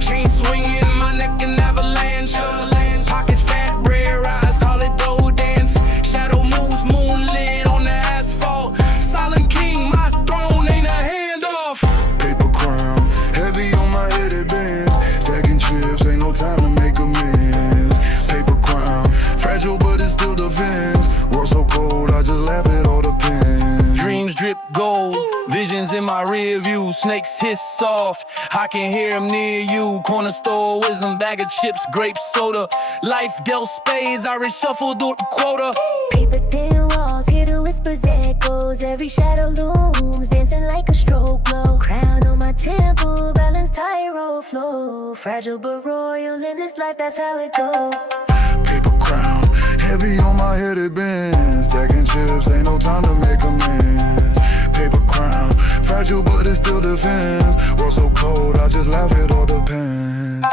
Chain swinging, my neck an avalanche. Pockets fat, red eyes, call it dough dance. Shadow moves, moonlit on the asphalt. Silent king, my throne ain't a handoff. Paper crown, heavy on my head it bends. Stacking chips, ain't no time to make amends. Paper crown, fragile but it still defends. World so cold, I just laugh at all the pins. Dreams drip gold, visions in my rear view. Snakes hiss soft, I can hear them near you. Corner store wisdom, bag of chips, grape soda. Life dealt spades, I reshuffled the quota. Paper thin walls, hear the whispers, echoes. Every shadow looms, dancing like a stroke blow. Crown on my temple, balanced tightrope flow. Fragile but royal in this life, that's how it goes. Paper crown, heavy on my head it bends. Stacking chips, ain't no time to make amends. Paper crown, fragile but it still defends. World so cold, I just laugh at all the pins.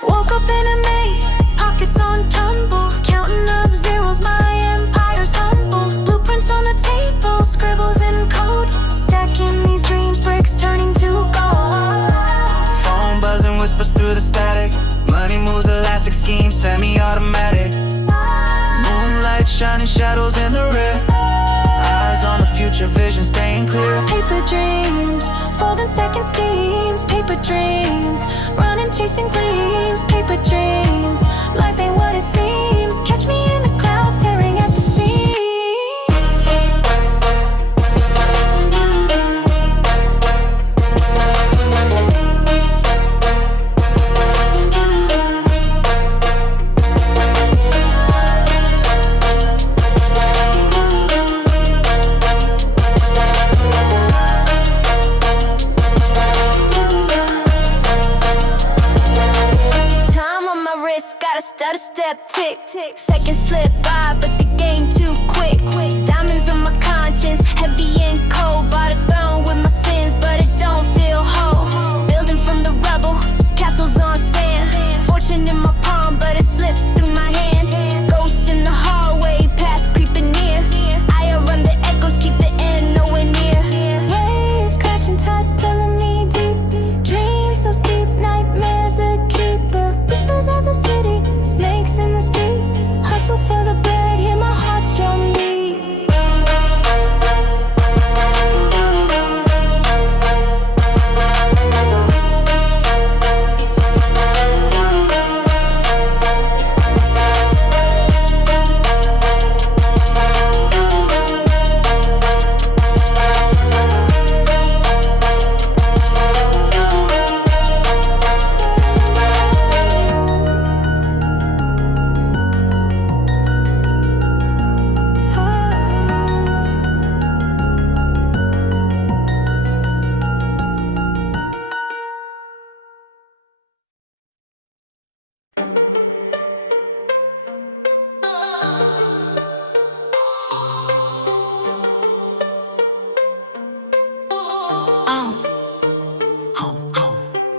Woke up in a maze, pockets on tumble. Counting up zeros, my empire's humble. Blueprints on the table, scribbles in code. Stacking these dreams, bricks turning to gold. Phone buzzing, whispers through the static. Money moves, elastic schemes, semi-automatic. Moonlight shining, shadows in the rear. Eyes on the future, vision staying clear. Paper dreams, folding, stacking schemes. Paper dreams, running, chasing gleams. Paper dreams, life ain't what it seems. Catch me in the clouds, staring at the seas. Time on my wrist, gotta stutter step, tick, tick. Seconds slip by, but the game too quick. Diamonds on my conscience, heavy and cold. By the throne with my sins, but it don't feel whole. Building from the rubble, castles on sand. Fortune in my palm, but it slips through my hand. Ghosts in the hallway, past creeping near. I run the echoes, keep the end nowhere near. Waves crashing, tides pulling me deep. Dreams so steep, nightmares the keeper. Whispers of the city, snakes in the street. Hustle for the bread, hear my heart drum beat.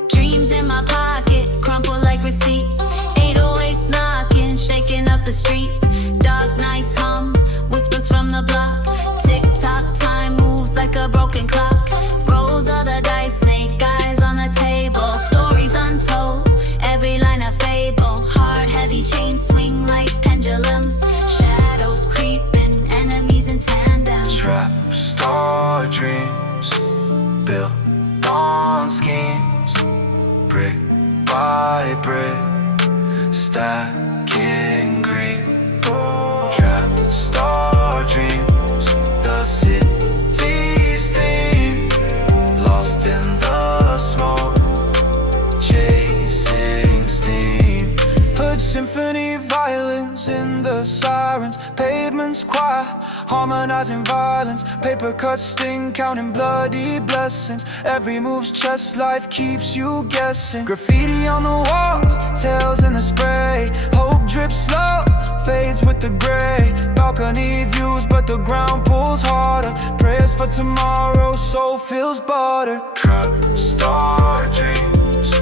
Dreams in my pocket, crumple like receipts. 808s knocking, shaking up the streets. Dark nights hum, whispers from the block. Tick tock, time moves like a broken clock. Rolls of the dice, snake eyes on the table. Stories untold, every line a fable. Hard, heavy chains swing like pendulums. Shadows creeping, enemies in tandem. Trap star dreams, built on schemes. Brick by brick, stacking green. Trap star dreams, the city's theme. Lost in the smoke, chasing steam. Hood symphony, violins in the sirens. Pavements cry, harmonizing violence. Paper cuts sting, counting bloody blessings. Every move's chess, life keeps you guessing. Graffiti on the walls, tails in the spray. Hope drips slow, fades with the gray. Balcony views, but the ground pulls harder. Prayers for tomorrow, soul feels barter. Trap star dreams,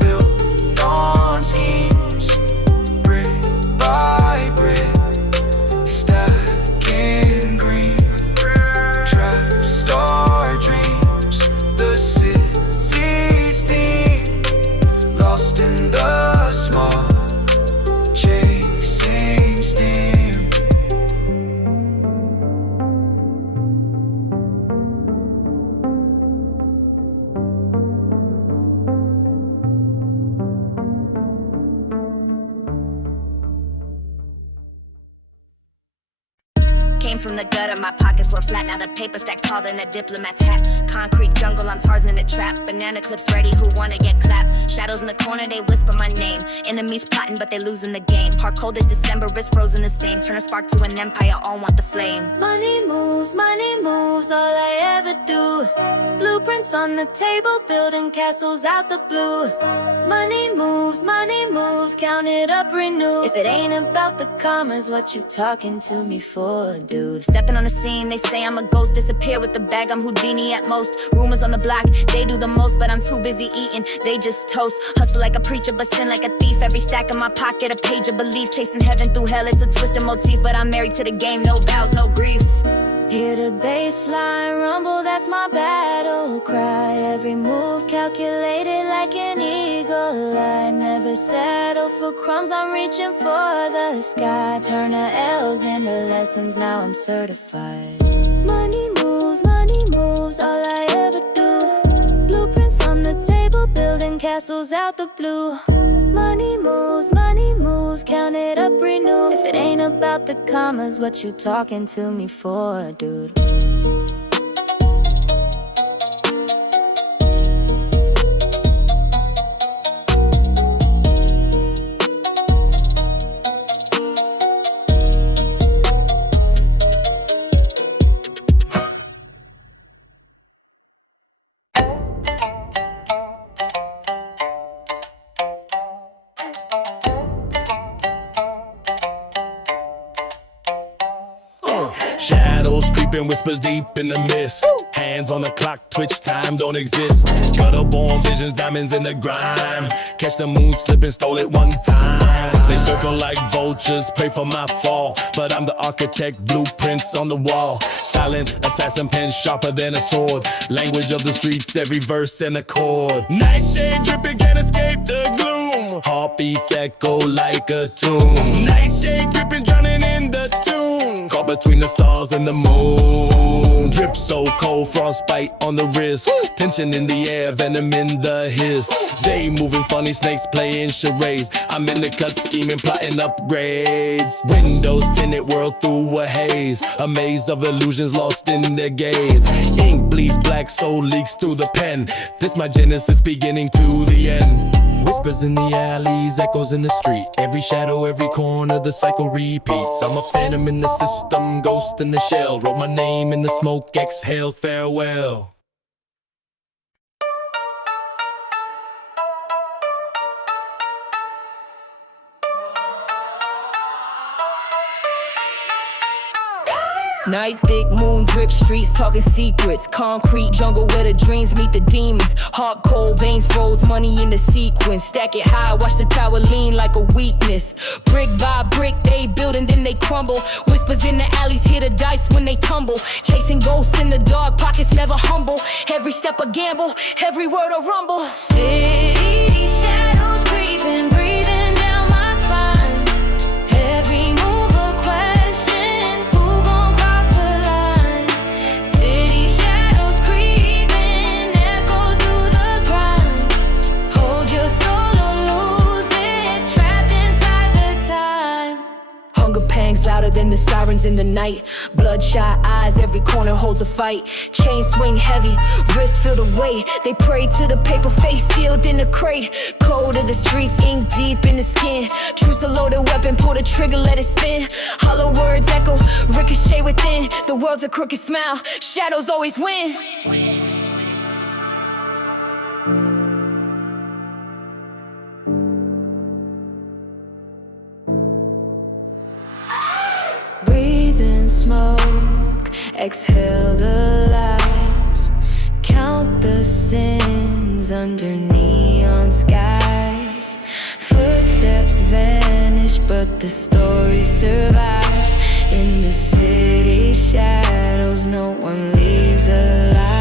built on schemes. Brick by brick, stacking green. Trap star dreams, the city's theme. Lost in the small, chasing steam. Came from the gutter, my pockets were flat. Now the paper stacked taller than a diplomat's hat. Concrete jungle, I'm Tarzan in a trap. Banana clips ready, who wanna get clapped? Shadows in the corner, they whisper my name. Enemies plotting, but they losing the game. Heart cold as December, wrist frozen the same. Turn a spark to an empire, all want the flame. Money moves, all I ever do. Blueprints on the table, building castles out the blue. Money moves, count it up, renew. If it ain't about the commas, what you talking to me for, dude? Stepping on the scene, they say I'm a ghost. Disappear with the bag, I'm Houdini at most. Rumors on the block, they do the most, but I'm too busy eating, they just toast. Hustle like a preacher, but sin like a thief. Every stack in my pocket, a page of belief. Chasing heaven through hell, it's a twisted motif, but I'm married to the game, no vows, no grief. Hear the bassline rumble, that's my battle cry. Every move calculated like an eagle. I never settle for crumbs, I'm reaching for the sky. Turn the L's into lessons, now I'm certified. Money moves, all I ever do. Blueprints on the table, building castles out the blue. Money moves, count it up, renew. If it ain't about the commas, what you talking to me for, dude? Shadows creeping, whispers deep in the mist. Hands on the clock, twitch, time don't exist. Gutter-born visions, diamonds in the grime. Catch the moon slipping, stole it one time. They circle like vultures, pray for my fall. But I'm the architect, blueprints on the wall. Silent assassin, pen sharper than a sword. Language of the streets, every verse and a chord. Nightshade dripping, can't escape the gloom. Heartbeats echo like a tune. Nightshade dripping, drowning in the tune. Caught between the stars and the moon. Drip so cold, frostbite on the wrist. Tension in the air, venom in the hiss. They moving funny, snakes playing charades. I'm in the cut scheming, plotting upgrades. Windows tinted, world through a haze. A maze of illusions lost in their gaze. Ink bleeds black, soul leaks through the pen. This my genesis, beginning to the end. Whispers in the alleys, echoes in the street. Every shadow, every corner, the cycle repeats. I'm a phantom in the system, ghost in the shell. Wrote my name in the smoke, exhale, farewell. Night thick, moon drip, streets talking secrets. Concrete jungle where the dreams meet the demons. Heart cold, veins froze, money in the sequence. Stack it high, watch the tower lean like a weakness. Brick by brick, they build and then they crumble. Whispers in the alleys, hear the dice when they tumble. Chasing ghosts in the dark, pockets never humble. Every step a gamble, every word a rumble. City shadows creeping, breathing down my spine. Every move a question, who gon' cross the line? City shadows creeping, echo through the grind. Hold your soul or lose it, trapped inside the time. Hunger pangs louder than the sirens screams in the night. Bloodshot eyes, every corner holds a fight. Chain swing heavy, wrists feel the weight. They pray to the paper face sealed in a crate. Cold of the streets, ink deep in the skin. Truth's a loaded weapon, pull the trigger, let it spin. Hollow words echo, ricochet within. The world's a crooked smile, shadows always win. Breathe in smoke, exhale the lies. Count the sins under neon skies. Footsteps vanish, but the story survives. In the city shadows, no one leaves alive.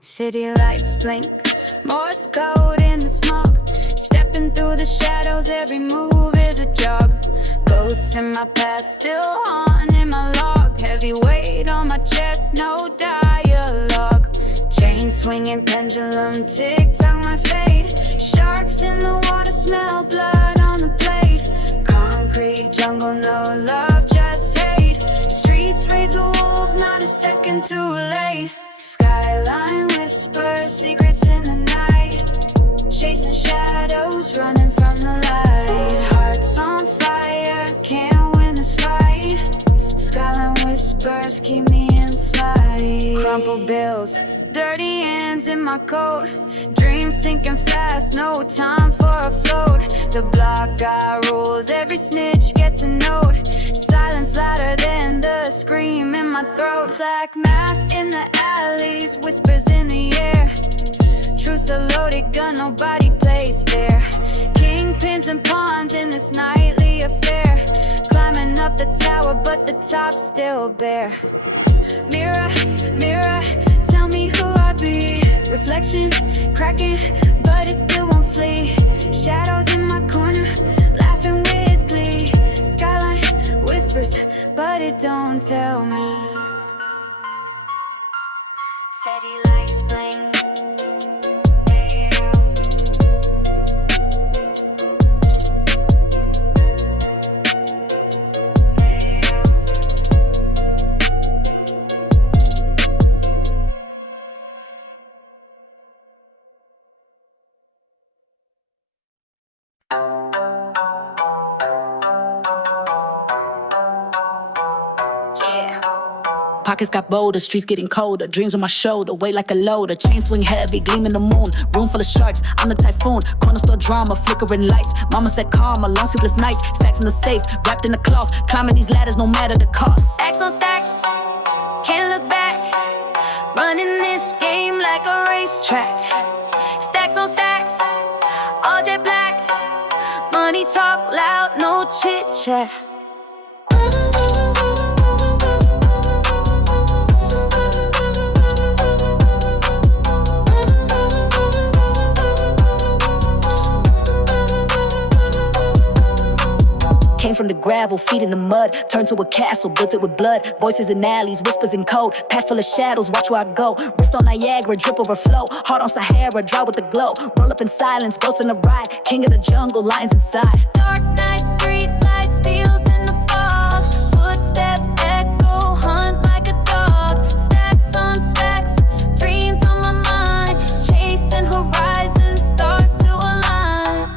City lights blink, Morse code in the smoke. Stepping through the shadows, every move is a jog. Ghosts in my past, still haunting my log. Heavy weight on my chest, no dialogue. Chain swinging pendulum, tick-tock my fate. Sharks in the water, smell blood on the plate. Concrete jungle, no love, just hate. Streets raise the wolves, not a second too late. Skyline whispers, secrets in the night. Chasing shadows, running from the light. Hearts on fire, can't win this fight. Skyline whispers, keep me in flight. Crumpled bills, dirty hands in my coat. Dreams sinking fast, no time for a float. The block got rules, every snitch gets a note. Silence louder than the scream in my throat. Black mask in the alleys, whispers in the air. Truth's a loaded gun, nobody plays fair. Kingpins and pawns in this nightly affair. Climbing up the tower, but the top's still bare. Mirror, mirror, tell me who I be. Reflection, cracking, but it still won't flee. Shadows in my corner, laughing with glee. Skyline whispers, but it don't tell me. City lights bling. Pockets got bolder, streets getting colder. Dreams on my shoulder, weight like a loader. Chain swing heavy, gleaming the moon. Room full of sharks, I'm the typhoon. Corner store drama, flickering lights. Mama said karma, long sleepless nights. Stacks in the safe, wrapped in the cloth. Climbing these ladders, no matter the cost. Stacks on stacks, can't look back. Running this game like a racetrack. Stacks on stacks, all jet black. Money talk loud, no chit chat. Came from the gravel, feet in the mud. Turned to a castle, built it with blood. Voices in alleys, whispers in code. Path full of shadows, watch where I go. Wrist on Niagara, drip overflow. Heart on Sahara, dry with the glow. Roll up in silence, ghost in the ride. King of the jungle, lions inside. Dark night, street lights, steals in the fog. Footsteps echo, hunt like a dog. Stacks on stacks, dreams on my mind. Chasing horizons, stars to align.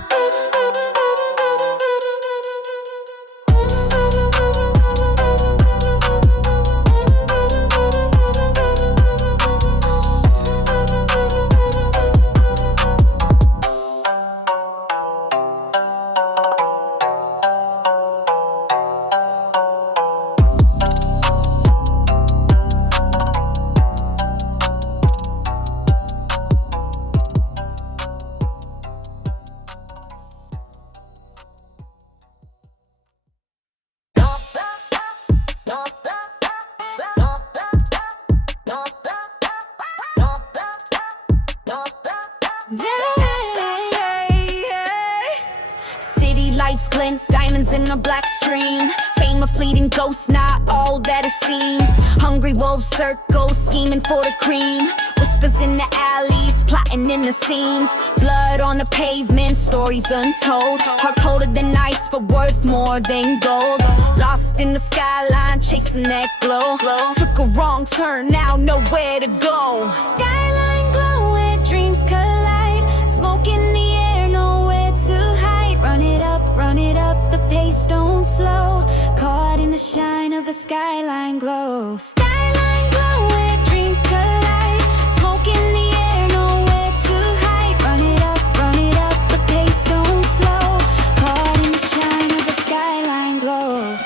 lights glint, diamonds in a black stream. Fame a fleeting ghost, not all that it seems. Hungry wolves circle, scheming for the cream. Whispers in the alleys, plotting in the seams. Blood on the pavement, stories untold. Heart colder than ice, but worth more than gold. Lost in the skyline, chasing that glow. Took a wrong turn, now nowhere to go. Skyline glow where dreams collide. Smoke in the air, nowhere to hide. Run it up, the pace don't slow. Caught in the shine of the skyline glow. Skyline glow where dreams collide. Smoke in the air, nowhere to hide. Run it up, the pace don't slow. Caught in the shine of the skyline glow.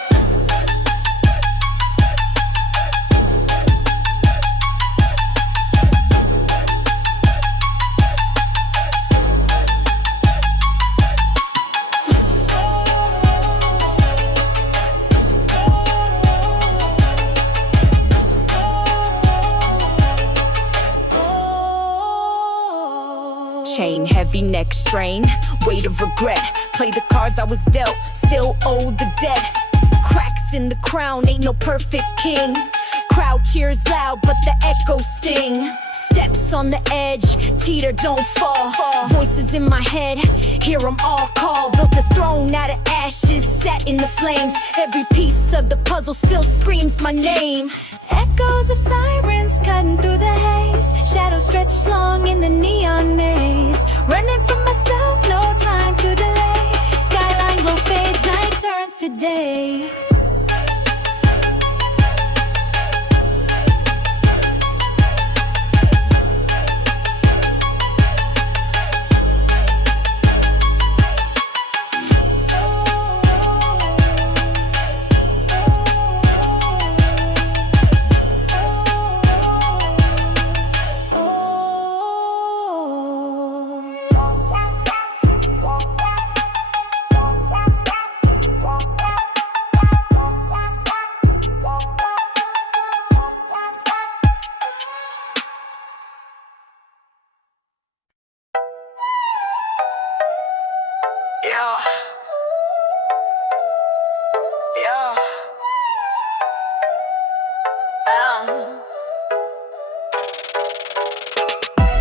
Chain, heavy neck strain, weight of regret. Play the cards I was dealt, still owe the debt. Cracks in the crown, ain't no perfect king. Crowd cheers loud, but the echoes sting. Steps on the edge, teeter, don't fall. Voices in my head, hear them all call. Built a throne out of ashes, sat in the flames. Every piece of the puzzle still screams my name. Echoes of sirens cutting through the haze. Shadows stretch long in the neon maze. Running from myself, no time to delay. Skyline glow fades, night turns to day.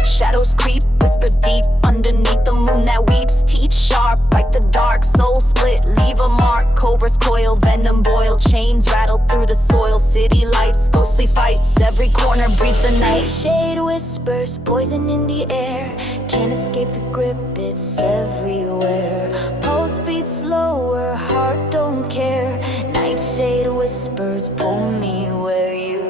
Shadows creep, whispers deep underneath the moon that weeps. Teeth sharp, like the dark soul split, leave a mark. Cobras coil, venom boil, chains rattle through the soil. City lights, ghostly fights, every corner breathes the night. Shade whispers, poison in the air. Can't escape the grip, it's everywhere. Pulse beats slower, heart don't care. Nightshade whispers, pull me where you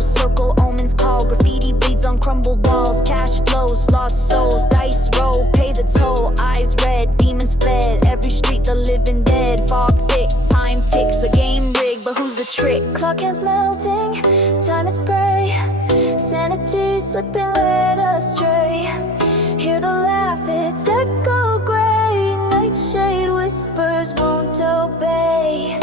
circle, omens call. Graffiti bleeds on crumbled walls. Cash flows, lost souls. Dice roll, pay the toll. Eyes red, demons fed. Every street the living dead. Fog thick, time ticks. A game rigged, but who's the trick? Clock hands melting, time is prey. Sanity slipping, led astray. Hear the laugh, it's echo gray. Nightshade whispers won't obey.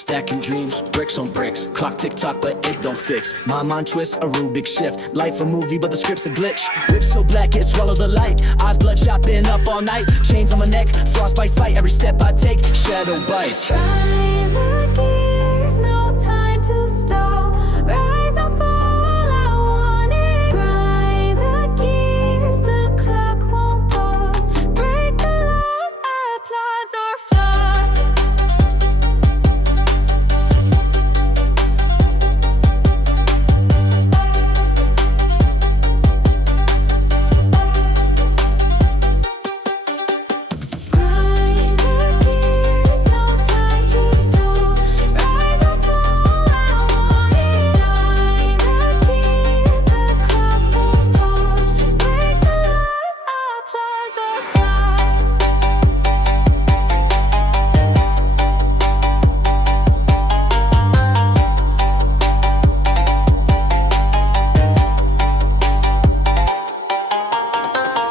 Stacking dreams, bricks on bricks. Clock tick tock, but it don't fix. My mind twists, a Rubik shift. Life a movie, but the script's a glitch. Whip so black, it swallow the light. Eyes bloodshot, been up all night. Chains on my neck, frostbite fight. Every step I take, shadow bites. Try the gears, no time to stall. Rise or fall, I want it. Grind the gears, the clock won't pause. Break the laws, applause or flaws. Grind the gears, no time to stall. Rise or fall, I want it. Grind the gears, the clock won't pause. Break the laws, applause or flaws.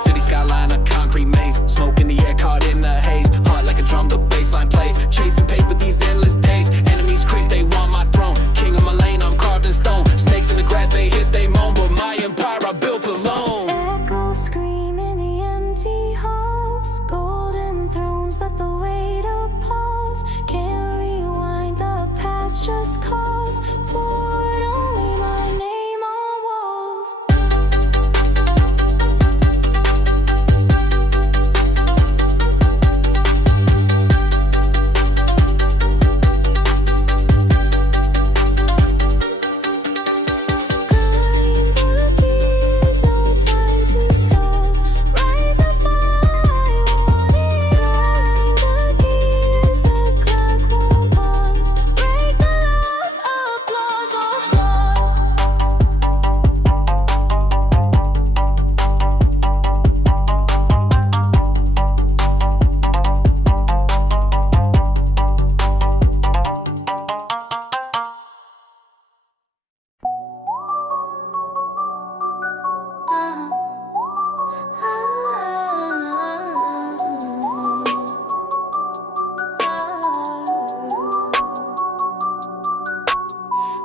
City skyline, a concrete maze. Smoke in the air, caught in the haze. Heart like a drum, the baseline plays. Chasing paper these endless days. Enemies creep, they want my throne. King of my lane, I'm carved in stone. Snakes in the grass, they hiss, they moan. But my empire I built alone. Echoes scream in the empty halls. Golden thrones, but the weight appalls. Can't rewind the past, just calls forward only my name on walls. Grind the gears, no time to stall. Rise or fall, I want it. Grind the gears, the clock won't pause. Break the laws, applause or flaws.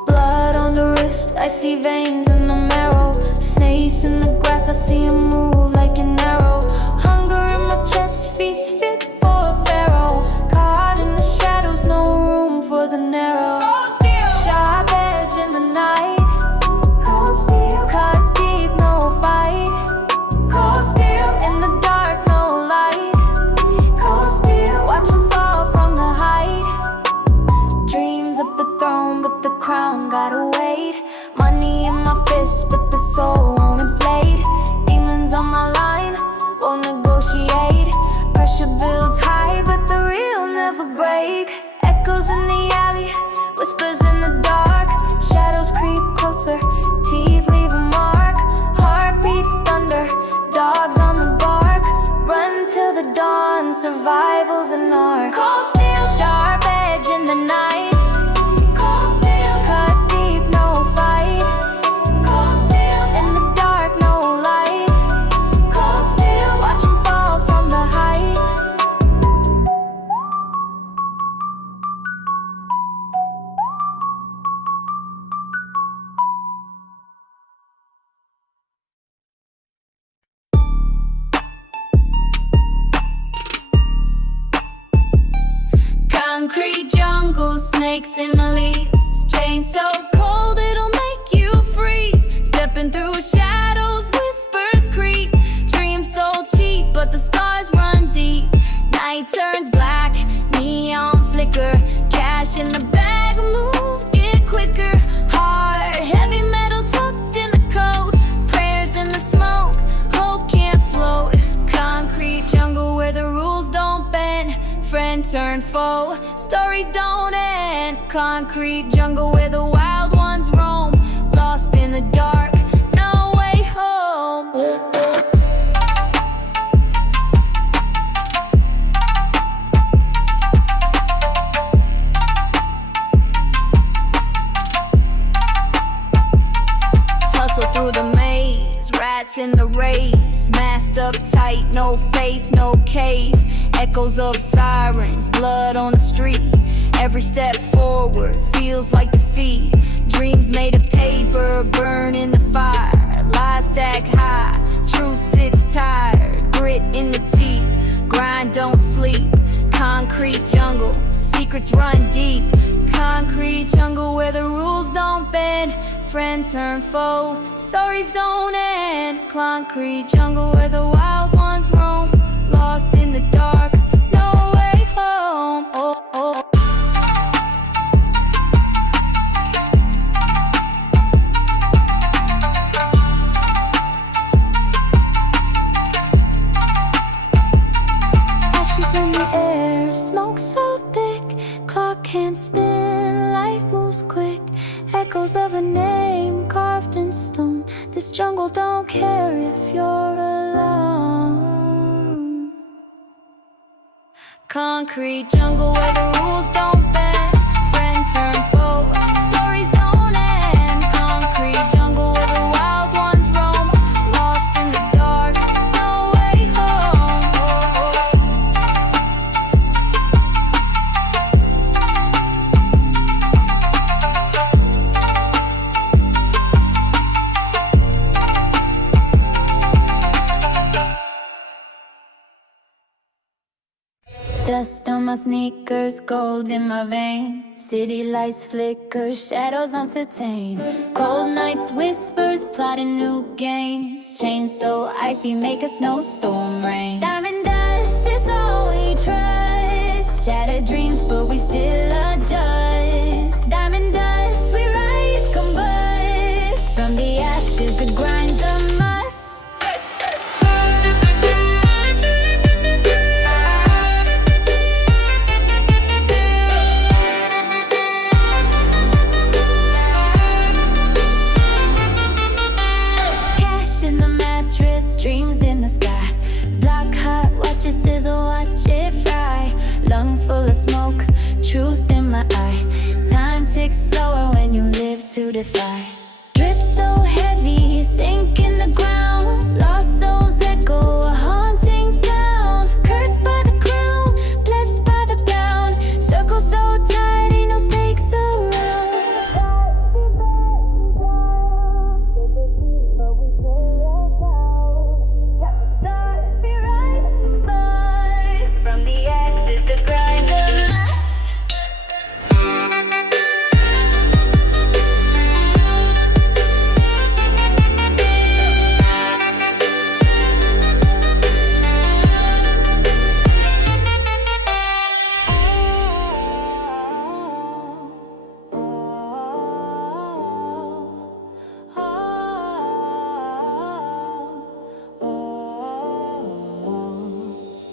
Blood on the wrist, I see veins in the marrow. Snakes in the grass, I see 'em move like an arrow. Hunger in my chest, feast fit for a pharaoh. Caught in the shadows, no room for the narrow. Sharp edge in the night. Cold steel cuts deep, no fight. Cold steel in the dark, no light. Cold steel, watch 'em fall from the height. Dreams of the throne, but the crown gotta wait. Money in my fist, but the soul won't inflate. Demons on my line, won't negotiate. Pressure builds high, but the real never break. Echoes in the alley, whispers in the dark. Shadows creep closer, teeth leave a mark. Heart beats thunder, dogs on the bark. Run till the dawn, survival's an art. Cold steel, sharp edge in the night. Cold steel, cuts deep, no fight. Cold steel, in the dark, no light. Cold steel, watch 'em fall from the height. Concrete jungle, snakes in the leaves. Chain so cold it'll make you freeze. Stepping through shadows, whispers creep. Dreams so cheap, but the scars run deep. Night turns black, neon flicker. Cash in the bag, moves get quicker. Heart, heavy metal tucked in the coat. Prayers in the smoke, hope can't float. Concrete jungle where the rules don't bend. Friend turn foe, stories don't end. Concrete jungle where the wild ones roam. Lost in the dark, no way home. Hustle through the maze, rats in the race. Masked up tight, no face, no case. Echoes of sirens, blood on the street. Every step forward feels like defeat. Dreams made of paper burn in the fire. Lies stack high, truth sits tired. Grit in the teeth, grind don't sleep. Concrete jungle, secrets run deep. Concrete jungle where the rules don't bend. Friend turn foe, stories don't end. Concrete jungle where the wild ones roam. Lost in the dark, no way home. Oh, oh. Ashes in the air, smoke so thick. Clock can't spin, life moves quick. Echoes of a name carved in stone. This jungle don't care if you're alone. Concrete jungle where the rules don't bend. Friend turn foe, stories don't end. Concrete jungle where the wild ones roam. Lost in the dark, no way home. Dust on my sneakers, gold in my vein. City lights flicker, shadows entertain. Cold nights, whispers, plotting new games. Chains so icy, make a snowstorm rain. Diamond dust is all we trust. Shattered dreams, but we still adjust. Diamond dust, we rise, combust. From the ashes, the grind's a must. Dreams in the sky, black hot, watch it sizzle, watch it fry. Lungs full of smoke, truth in my eye. Time ticks slower when you live to defy. Drip so heavy, sink in the ground. Lost souls echo, a haunting sound. Cursed by the crown, blessed by the ground. Circle so tight, ain't no snakes around. From the ashes, the grind of lust.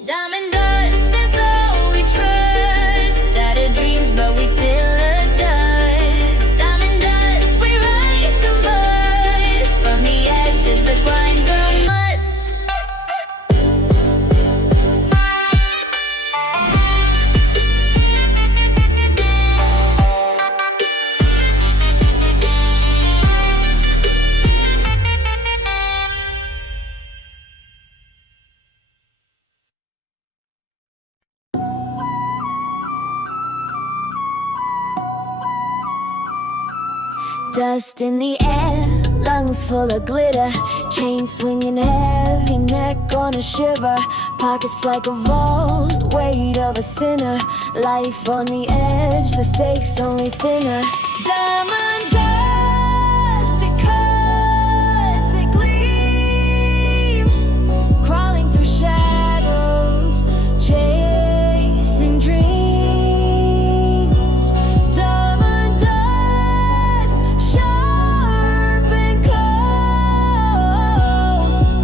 Diamond dust is all we trust. Shattered dreams, but we still adjust. Diamond dust, we rise, combust. From the ashes, the grind's a must. Dust in the air, lungs full of glitter. Chain swinging heavy, neck on a shiver. Pockets like a vault, weight of a sinner. Life on the edge, the stakes only thinner. Diamond dust, it cuts, it gleams. Crawling through shadows, chasing dreams. Diamond dust, sharp and cold.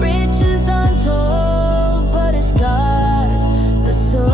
Riches untold, but it scars the soul.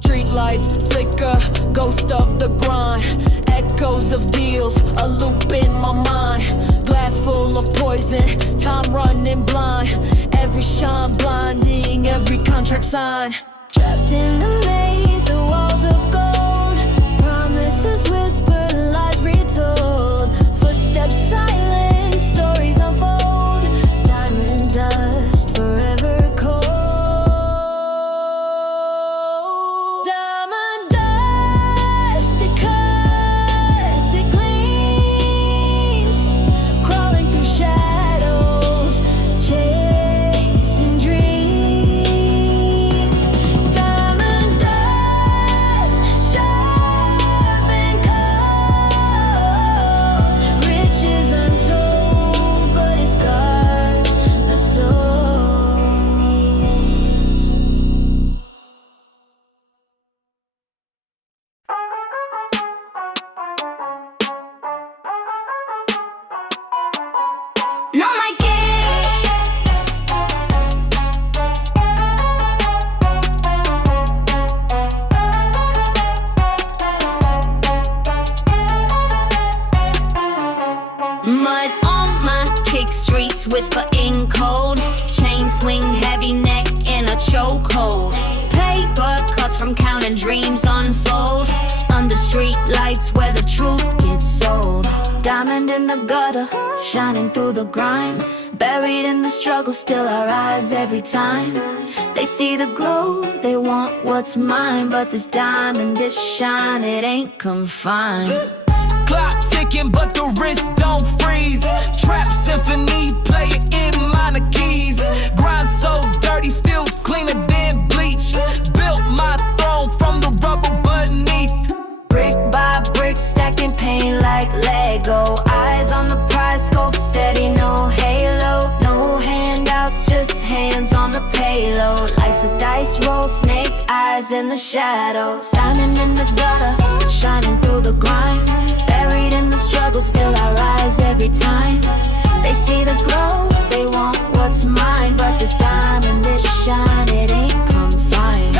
Street lights flicker, ghost of the grind. Echoes of deals, a loop in my mind. Glass full of poison, time running blind. Every shine blinding, every contract signed. Trapped in the maze, the walls of gold. Promises whispered, lies retold. Footsteps silent, stories unfold. Diamond dust, forever cold. whisper in code. Chain swing, heavy neck in a chokehold. Paper cuts from counting dreams unfold. Under street lights where the truth gets sold. Diamond in the gutter, shining through the grime. Buried in the struggle, still our eyes every time. They see the glow, they want what's mine. But this diamond, this shine, it ain't confined. Clock ticking, but the wrist don't freeze. Trap symphony, play it in minor keys. Grind so dirty, still cleaner than bleach. Built my throne from the rubble beneath. Brick by brick, stacking pain like Lego. Eyes on the prize, scope steady, no halo. No handouts, just hands on the payload. Life's a dice roll, snake eyes in the shadows. Diamond in the gutter, shining through the grime. Buried in the struggle, still I rise every time. They see the glow, they want what's mine. But this diamond, this shine, it ain't confined.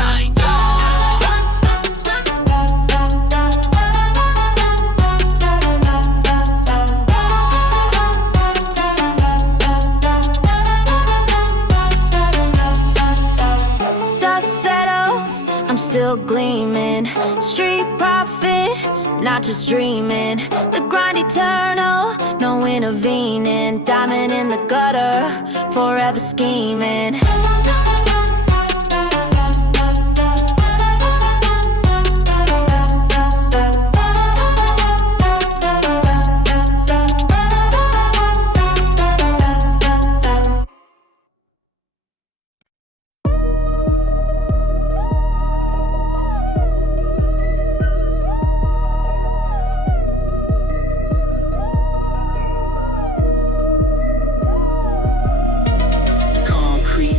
I'm still gleaming. Street profit, not just dreaming. The grind eternal, no intervening. Diamond in the gutter, forever scheming.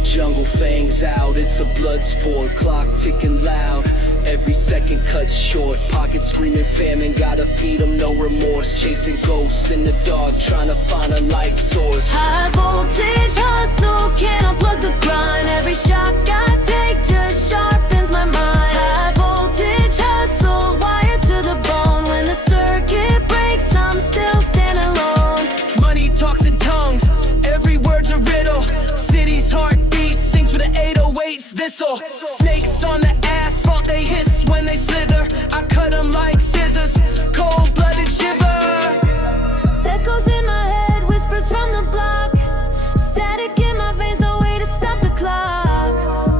Jungle fangs out, it's a blood sport. Clock ticking loud, every second cuts short. Pocket screaming famine, gotta feed them, no remorse. Chasing ghosts in the dark, trying to find a light source. High voltage hustle, can't unplug the grind. Every shot I take just sharpens my mind. High voltage hustle, wired to the bone. When the circuit breaks, I'm still standing alone. Money talks in tongues, every word's a riddle. City's heartbeat sings with the 808s. This'll snakes on the asphalt, they hiss when they slither. I cut them like scissors, cold-blooded shiver. Echoes in my head, whispers from the block. Static in my veins, no way to stop the clock.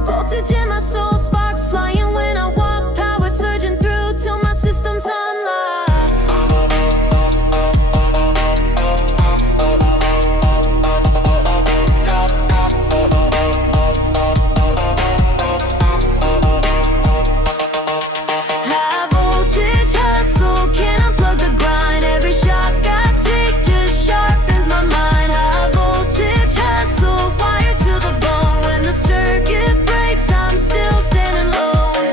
Voltage in my soul, sparks flying when I walk. Power surging through till my system's unlocked. High voltage hustle, can't unplug the grind. Every shock I take just sharpens my mind. High voltage hustle, wired to the bone. When the circuit breaks, I'm still standing alone.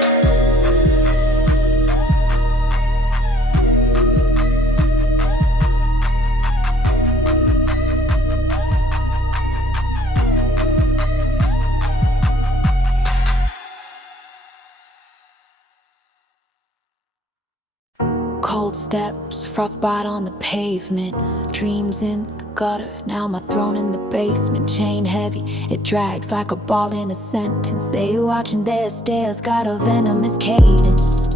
Cold steps, frostbite on the pavement. Dreams in the gutter, now my throne in the basement. Chain heavy, it drags like a ball in a sentence. They watching their stares, got a venomous cadence.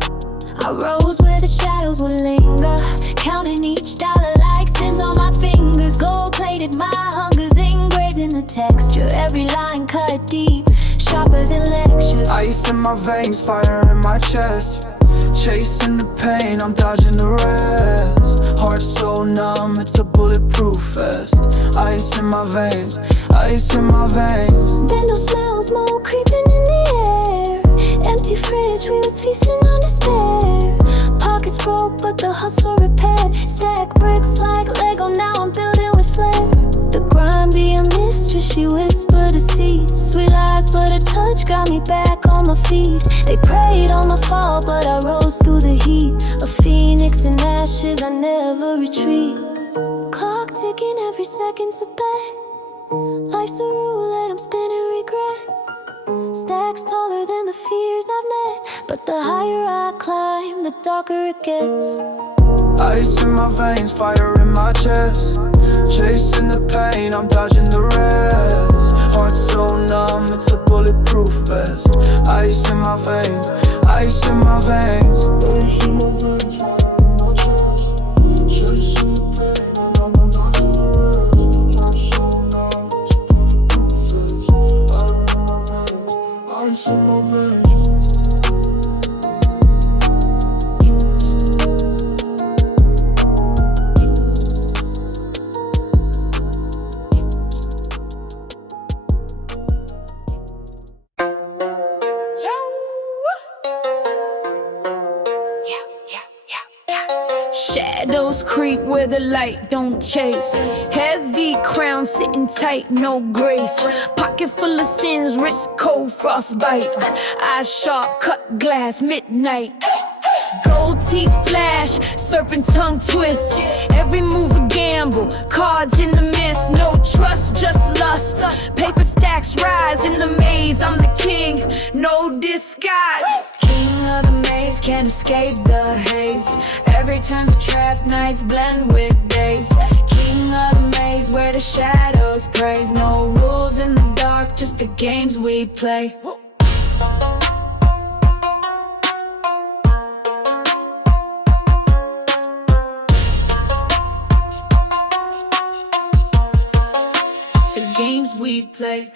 I rose where the shadows will linger, counting each dollar like sins on my fingers. Gold-plated, my hunger's engraved in the texture. Every line cut deep, sharper than lectures. Ice in my veins, fire in my chest. Chasing the pain, I'm dodging the rest. Heart so numb, it's a bulletproof vest. Ice in my veins, ice in my veins. Bendo smells, mold creeping in the air. Empty fridge, we was feasting on despair. Pockets broke, but the hustle repaired. Stack bricks like Lego, now I'm building with flair. The grind be a mistress, she whispered to see. Sweet lies, but her touch got me back on my feet. They prayed on my fall, but I rose through the heat. A phoenix in ashes, I never retreat. Clock ticking, every second's a bet. Life's a roulette, I'm spinning regret. Stacks taller than the fears I've met. But the higher I climb, the darker it gets. Ice in my veins, fire in my chest. Chasing the pain, I'm dodging the rest. Heart so numb, it's a bulletproof vest. Ice in my veins, ice in my veins. Ice in my veins, fire in my chest. Chasing the pain, I'm dodging the rest. Heart so numb, it's a bulletproof vest. Ice in my veins. Shadows creep where the light don't chase. Heavy crown sitting tight, no grace. Pocket full of sins, wrist cold, frostbite. Eyes sharp, cut glass, midnight. Gold teeth flash, serpent tongue twist. Every move a gamble, cards in the mist. No trust, just lust. Paper stacks rise in the maze. I'm the king, no disguise. King of the maze, can't escape the haze. Every turn's a trap, nights blend with days. King of the maze, where the shadows praise. No rules in the dark, just the games we play. Games we play.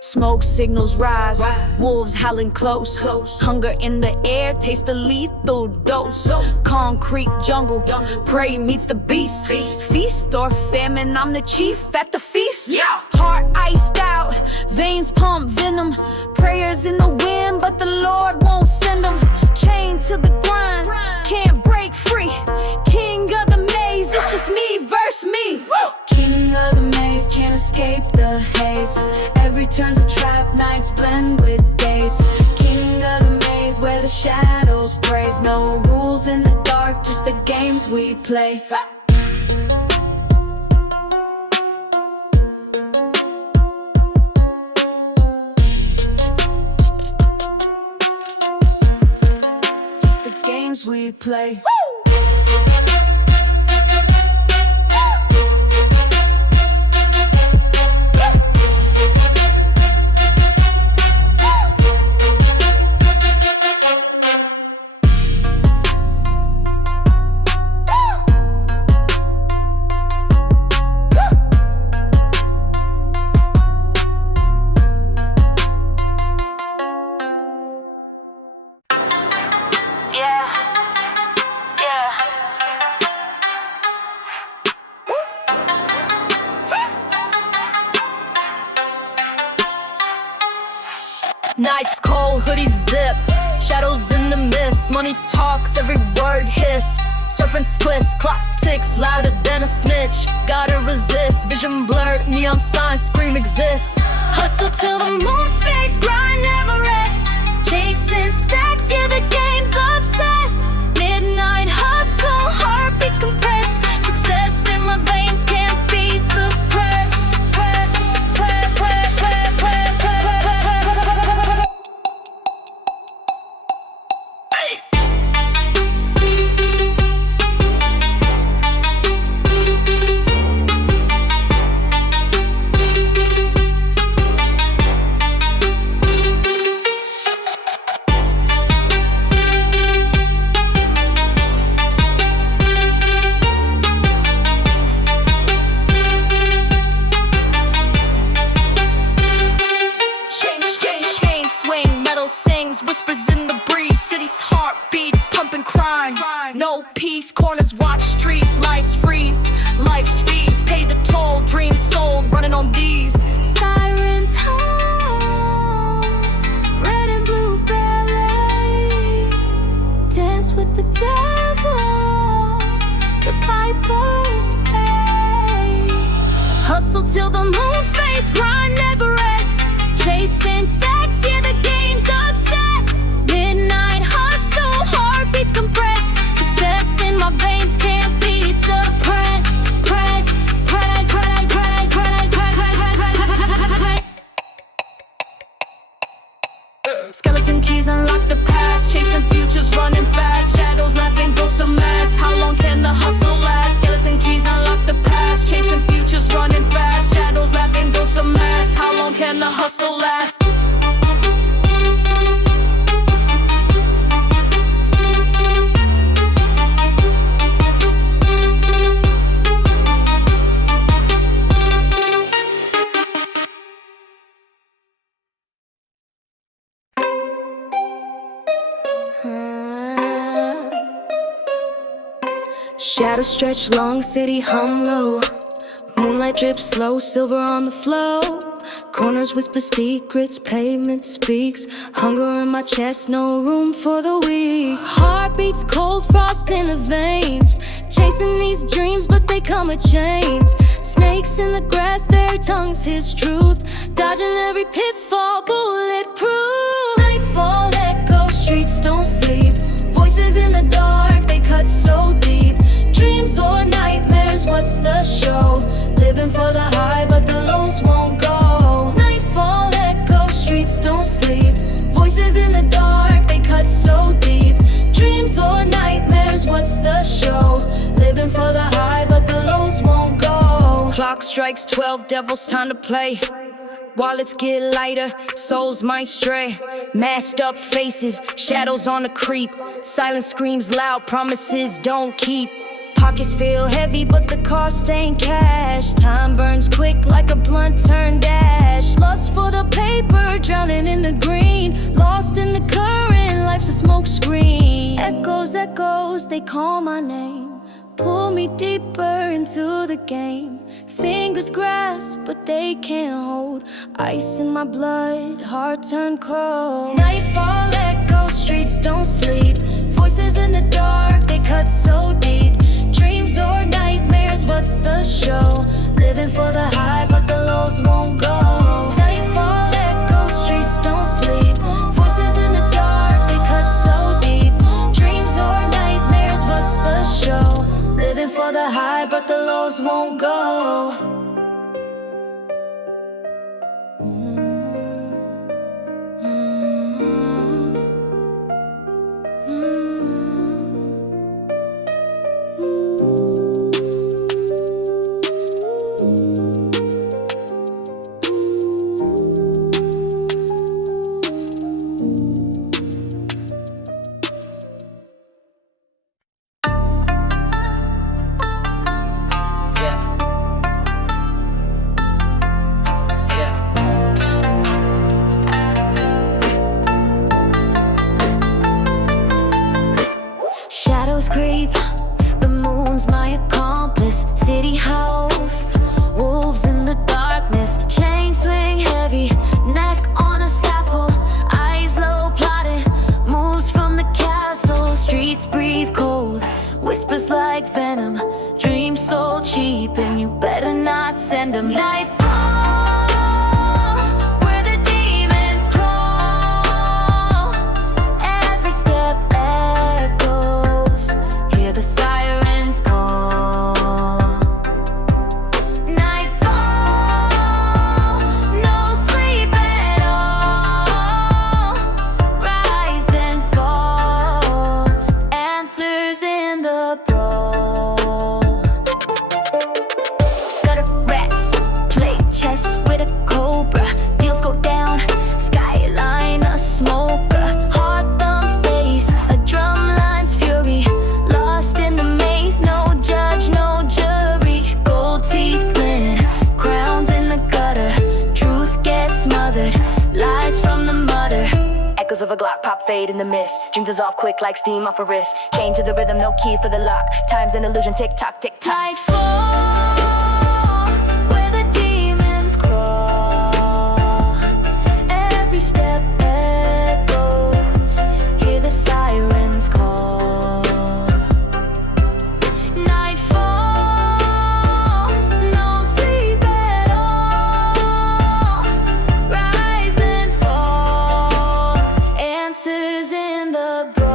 Smoke signals rise, wolves howling close. Hunger in the air, taste a lethal dose. Concrete jungle, prey meets the beast. Feast or famine, I'm the chief at the feast. Heart iced out, veins pump venom. Prayers in the wind, but the Lord won't send them. Chained to the grind, can't break free. King of the maze, it's just me versus me. King of the maze, can't escape the haze. Every turn's a trap, nights blend with days. King of the maze, where the shadows praise. No rules in the dark, just the games we play. Just the games we play. Nights cold, hoodies zip, shadows in the mist. Money talks, every word hiss. Serpents twist, clock ticks, louder than a snitch. Gotta resist, vision blurred, neon signs scream exists. Hustle till the moon fades, grind never rests. Chasing stacks, yeah the game's obsessed. Midnight hustle, heartbeats compressed. Success in my veins can't be suppressed. Whispers in the breeze, city's heartbeats pumping crime. No peace, corners watch, street lights freeze. Life's fees, pay the toll, dreams sold, running on these. Sirens home, red and blue ballet. Dance with the devil, the pipers pay. Hustle till the moon fades, grind never rests. Chasing stacks, yeah the game's obsessed. Midnight hustle, heartbeats compressed. Success in my veins can't be suppressed. Pressed, pressed, pressed, pressed, pressed, pressed, pressed, pressed. unlock the past, chasing futures, running fast. Shadows laughing, ghosts amassed. How long can the hustle last? Skeleton keys unlock the past, chasing futures, running fast. Shadows laughing, ghosts amassed. How long can the hustle last? Shadows stretch long, city hum low. Moonlight drips slow, silver on the flow. Corners whisper secrets, pavement speaks. Hunger in my chest, no room for the weak. Heartbeats cold, frost in the veins. Chasing these dreams, but they come with chains. Snakes in the grass, their tongues hiss truth. Dodging every pitfall, bulletproof. Nightfall echo, streets don't sleep. Voices in the dark, they cut so deep. Dreams or nightmares, what's the show? Living for the high, but the lows won't go. Nightfall echo, streets don't sleep. Voices in the dark, they cut so deep. Dreams or nightmares, what's the show? Living for the high, but the lows won't go. Clock strikes 12, devils time to play. Wallets get lighter, souls might stray. Masked up faces, shadows on the creep. Silence screams loud, promises don't keep. Pockets feel heavy, but the cost ain't cash. Time burns quick like a blunt turned dash. Lust for the paper, drowning in the green. Lost in the current, life's a smoke screen. Echoes, echoes, they call my name. Pull me deeper into the game. Fingers grasp, but they can't hold. Ice in my blood, heart turned cold. Nightfall echoes, streets don't sleep. Voices in the dark, they cut so deep. Dreams or nightmares, what's the show? Living for the high, but the lows won't go. Nightfall echoes, streets don't sleep. Voices in the dark, they cut so deep. Dreams or nightmares, what's the show? Living for the high, but the lows won't go. Shadows creep, the moon's my accomplice. City howls, wolves in the darkness. Chain swing heavy, neck on a scaffold. Eyes low plotted, moves from the castle. Streets breathe cold, whispers like venom. Dreams so cheap and you better not send them. Nightfall, where the demons crawl. Every step echoes, hear the sirens call. Nightfall, no sleep at all. Rise then fall, answers in the brawl. Gutter rats play chess with a cobra. Deals go down, skyline a smoker. Heart thumbs bass, a drum line's fury. Lost in the maze, no judge, no jury. Gold teeth glint, crowns in the gutter. Truth gets smothered, lies from the mutter. Echoes of a Glock pop fade in the mist. Dreams dissolve quick like steam off a wrist. Chained to the rhythm, no key for the lock. Time's an illusion, tick tock, tick tock. Nightfall, where the demons crawl. Every step echoes, hear the sirens call. Nightfall, no sleep at all. Rise and fall, answers in the brawl.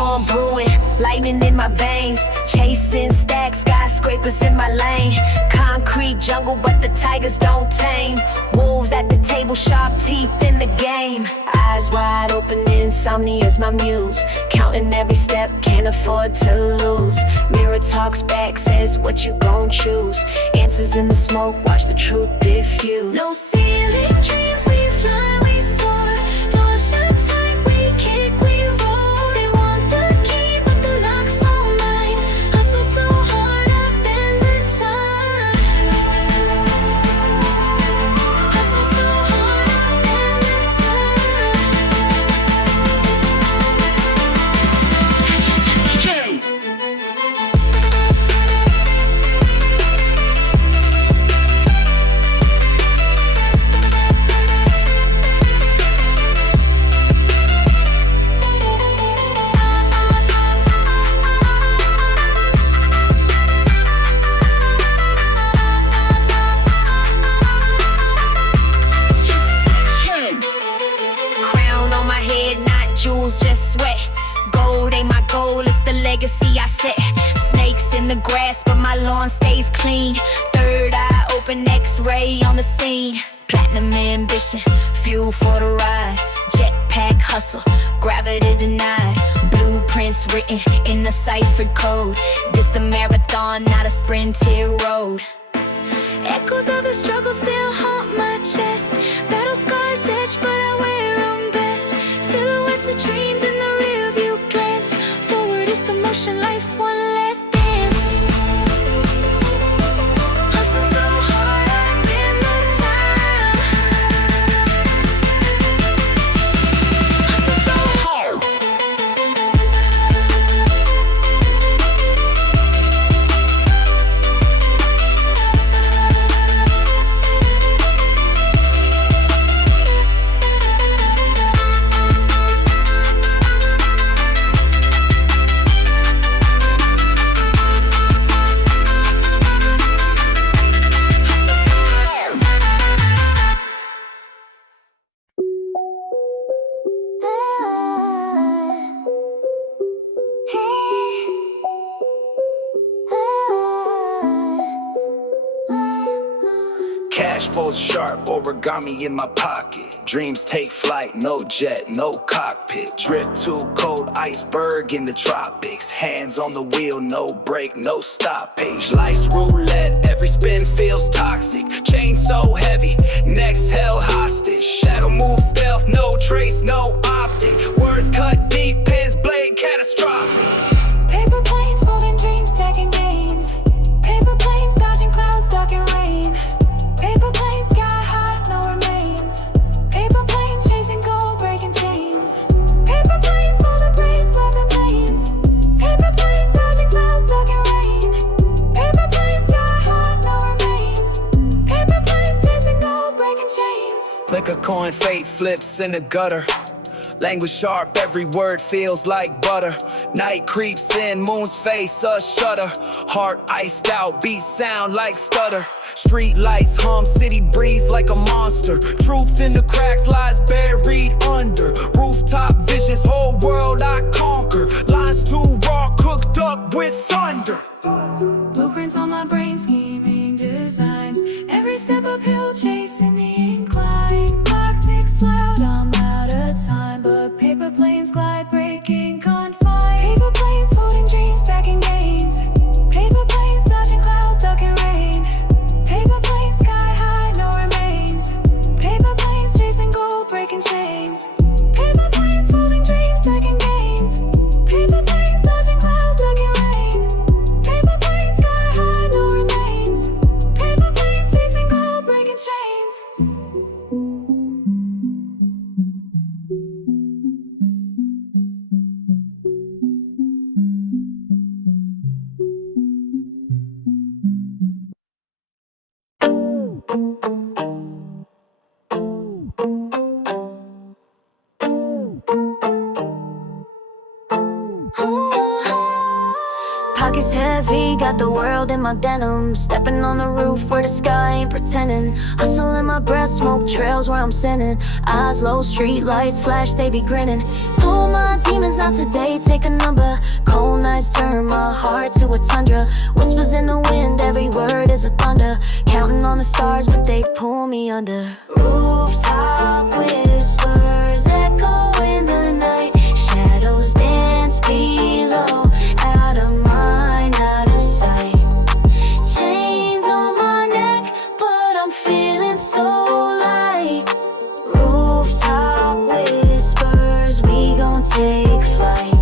storm brewing, lightning in my veins, chasing stacks, skyscrapers in my lane. Concrete jungle, but the tigers don't tame. Wolves at the table, sharp teeth in the game. Eyes wide open, insomnia's my muse. Counting every step, can't afford to lose. Mirror talks back, says what you gon' choose. Answers in the smoke, watch the truth diffuse. No ceiling dreams, we fly, we soar. Doors shut tight, we kick, we roar. They want the key, but the lock's all mine. Hustle so hard, I bend the time. Hustle so hard, I bend the time. Crown on my head, not jewels, just sweat. Gold ain't my goal, it's the legacy I set. Snakes in the grass, but my lawn stays clean. Third eye open, X-ray on the scene. Platinum ambition, fuel for the ride. Jetpack hustle, gravity denied. Blueprints written in a ciphered code. This the marathon, not a sprinted road. Echoes of the struggle still haunt my chest. Battle scars etched, but I wear them best. Silhouettes of dreams in the rear view glance. Forward is the motion, life's one last dance. Hustle so hard, I bend the time. Hustle so hard. Cash flows sharp, origami in my pocket. Dreams take flight, no jet, no cockpit. Drip too cold, iceberg in the tropics. Hands on the wheel, no brake, no stoppage. Life's roulette, every spin feels toxic. Chain so heavy, next held hostage. Shadow move stealth, no trace, no optic. Words cut deep, pins blade catastrophic. Paper planes folding dreams, stacking gains. Paper planes dodging clouds, ducking rain. Paper planes sky high, no remains. Paper planes chasing gold, breaking chains. Paper planes for the brains like the planes. Paper planes dodging clouds, ducking rain. Paper planes sky high, no remains. Paper planes chasing gold, breaking chains. Flick a coin, fate flips in the gutter. Language sharp, every word feels like butter. Night creeps in, moon's face a shudder. Heart iced out, beat sound like stutter. Street lights hum, city breeze like a monster. Truth in the cracks lies buried under. Rooftop visions, whole world I conquer. Lines too raw, cooked up with thunder. Blueprints on my brain, scheming designs. Every step uphill, chasing the incline. Clock ticks loud, I'm out of time. But paper planes glide, breaking confines. Paper planes folding dreams, stacking gains. Paper planes dodging clouds, ducking rain. Paper planes sky high, no remains. Paper planes chasing gold, breaking chains. Paper planes folding dreams, stacking gains. Paper planes dodging clouds, ducking rain. Paper planes sky high, no remains. Paper planes chasing gold, breaking chains. Pockets heavy, got the world in my denim. Stepping on the roof where the sky ain't pretending. Hustle in my breath, smoke trails where I'm sinning. Eyes low, street lights flash, they be grinning. Told my demons not today, take a number. Cold nights turn my heart to a tundra. Whispers in the wind, every word is a thunder. Counting on the stars, but they pull me under. Rooftop whispers echo in the night. Shadows dance below. Out of mind, out of sight. Chains on my neck, but I'm feeling so light. Rooftop whispers, we gon' take flight.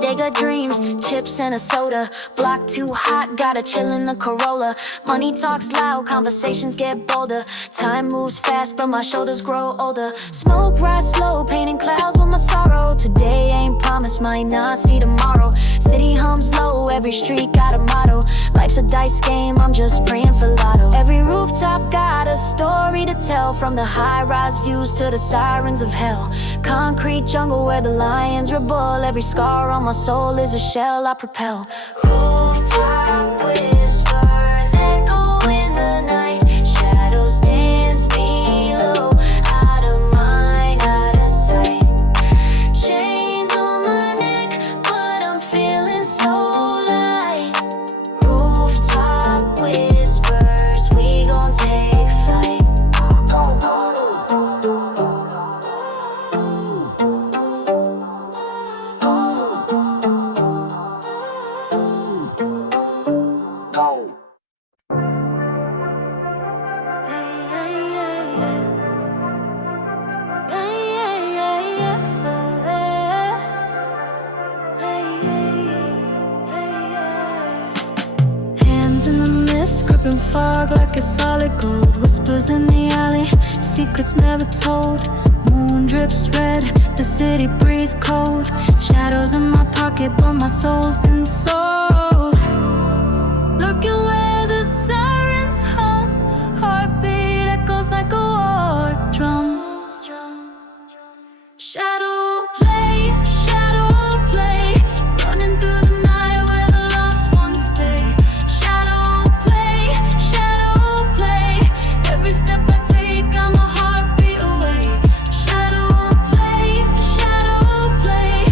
They got dreams, chips and a soda. Block too hot, gotta chill in the Corolla. Money talks loud, conversations get bolder. Time moves fast, but my shoulders grow older. Smoke rise slow, painting clouds with my sorrow. Today ain't promised, might not see tomorrow. City hums low, every street got a motto. Life's a dice game, I'm just praying for lotto. Every rooftop got a story to tell. From the high-rise views to the sirens of hell. Concrete jungle where the lions rebel. Every scar on my soul is a shell I propel. Rooftop whispers echo in the night. Shadows dance below. Out of mind, out of sight. Chains on my neck, but I'm feeling so light. Rooftop whispers, we gon' take flight. Hands in the mist, gripping fog like it's solid gold. Whispers in the alley, secrets never told. Moon drips red, the city breeze cold. Shadows in my pocket, but my soul's been sold. Lurking where the sirens hum. Heartbeat echoes like a war drum. Shadow play, running through the night where the lost ones stay. Shadow play, every step I take I'm a heartbeat away. Shadow play,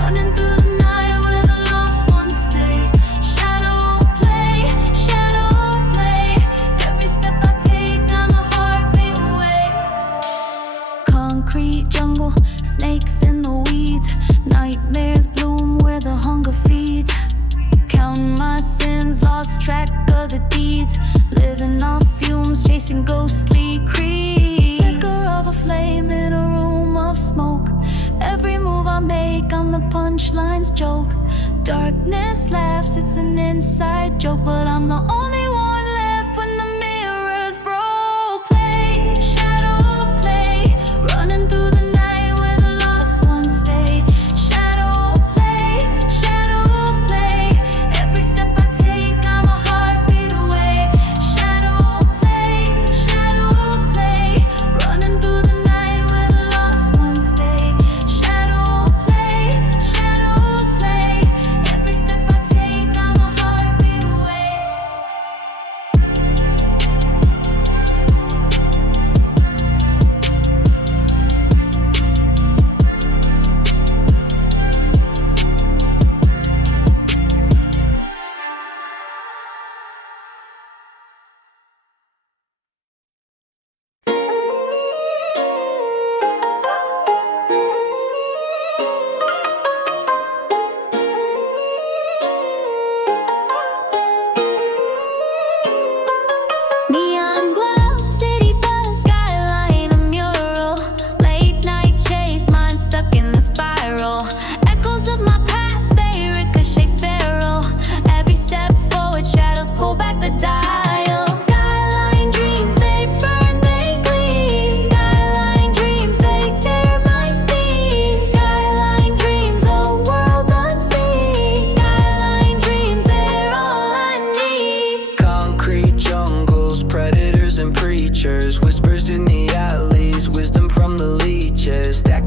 running through the night where the lost ones stay. Shadow play, every step I take I'm a heartbeat away. Concrete jungle, snakes in the weeds. Nightmares bloom where the hunger feeds. Counting my sins, lost track of the deeds. Living off fumes, chasing ghostly creeds. Flicker of a flame in a room of smoke. Every move I make, I'm the punchline's joke. Darkness laughs, it's an inside joke, but I'm the only one left when the mirrors broke. Play, shadow play, running through the night where the lost ones stay. Shadow play, every step I take I'm a heartbeat away. Shadow play, running through the night where the lost ones stay. Shadow play, every step I take I'm a heartbeat away.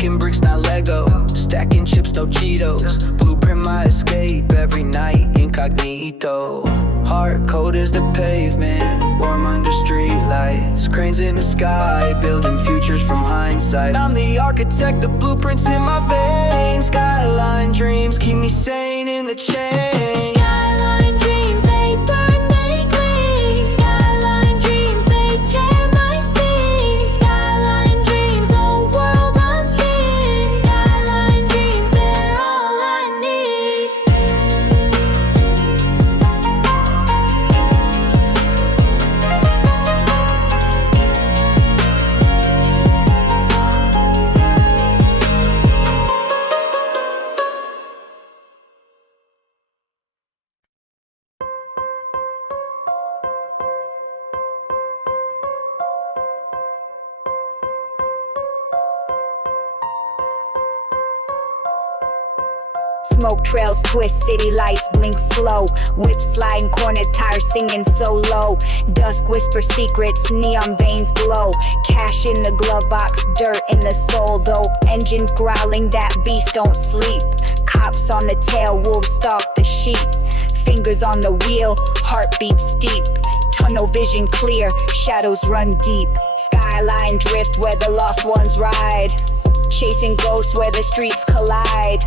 Stacking bricks, not Lego. Stacking chips, no Cheetos. Blueprint my escape every night, incognito. Heart cold as the pavement, warm under street lights. Cranes in the sky, building futures from hindsight. I'm the architect, the blueprints in my veins. Skyline dreams keep me sane in the chain. Skyline dreams, they burn, they gleam. Skyline dreams, they tear my seams. Skyline dreams, a world unseen. Skyline dreams, they're all I need. Smoke trails twist, city lights blink slow. Whip sliding corners, tires singing so low. Dusk whisper secrets, neon veins glow. Cash in the glove box, dirt in the soul though. Engines growling, that beast don't sleep. Cops on the tail, wolves stalk the sheep. Fingers on the wheel, heartbeat steep. Tunnel vision clear, shadows run deep. Skyline drift where the lost ones ride. Chasing ghosts where the streets collide.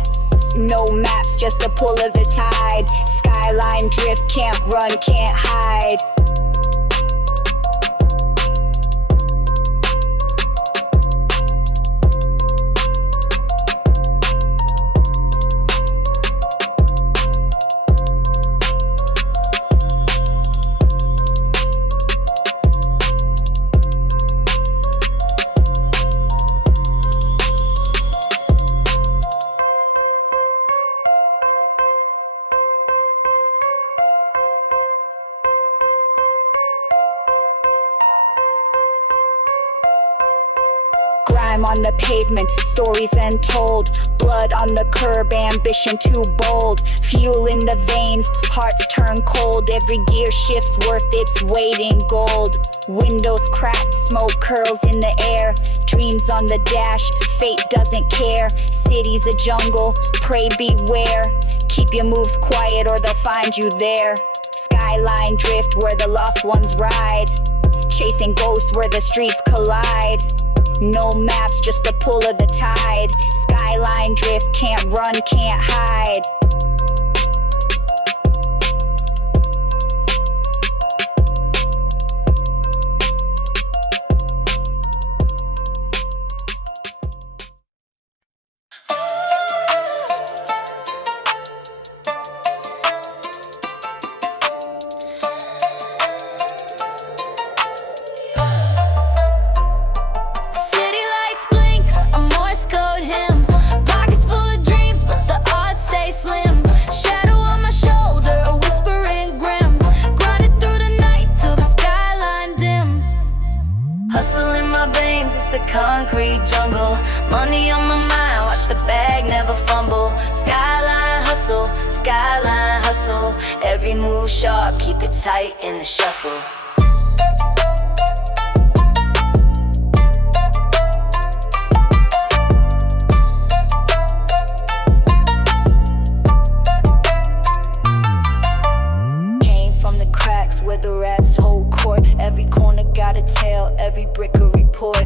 No maps, just the pull of the tide. Skyline drift, can't run, can't hide. Grime on the pavement, stories untold. Blood on the curb, ambition too bold. Fuel in the veins, hearts turn cold. Every gear shifts worth its weight in gold. Windows cracked, smoke curls in the air. Dreams on the dash, fate doesn't care. City's a jungle, pray beware. Keep your moves quiet or they'll find you there. Skyline drift where the lost ones ride. Chasing ghosts where the streets collide. No maps, just the pull of the tide. Skyline drift, can't run, can't hide. Concrete jungle, money on my mind, watch the bag never fumble. Skyline hustle, every move sharp, keep it tight in the shuffle. Came from the cracks where the rats hold court. Every corner got a tale, every brick a report.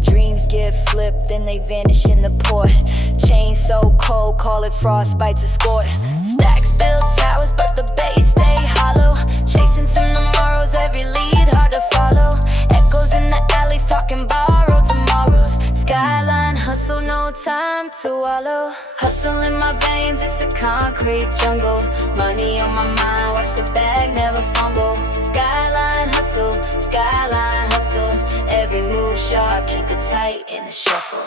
Dreams get flipped, then they vanish in the port. Chain so cold, call it frostbite's escort. Stacks build towers, but the base stay hollow. Chasing some tomorrows, every lead hard to follow. Echoes in the alleys, talking borrowed tomorrows. Skyline hustle, no time to wallow. Hustle in my veins, it's a concrete jungle. Money on my mind, watch the bag never fumble. Skyline hustle, every move sharp, keep it tight in the shuffle.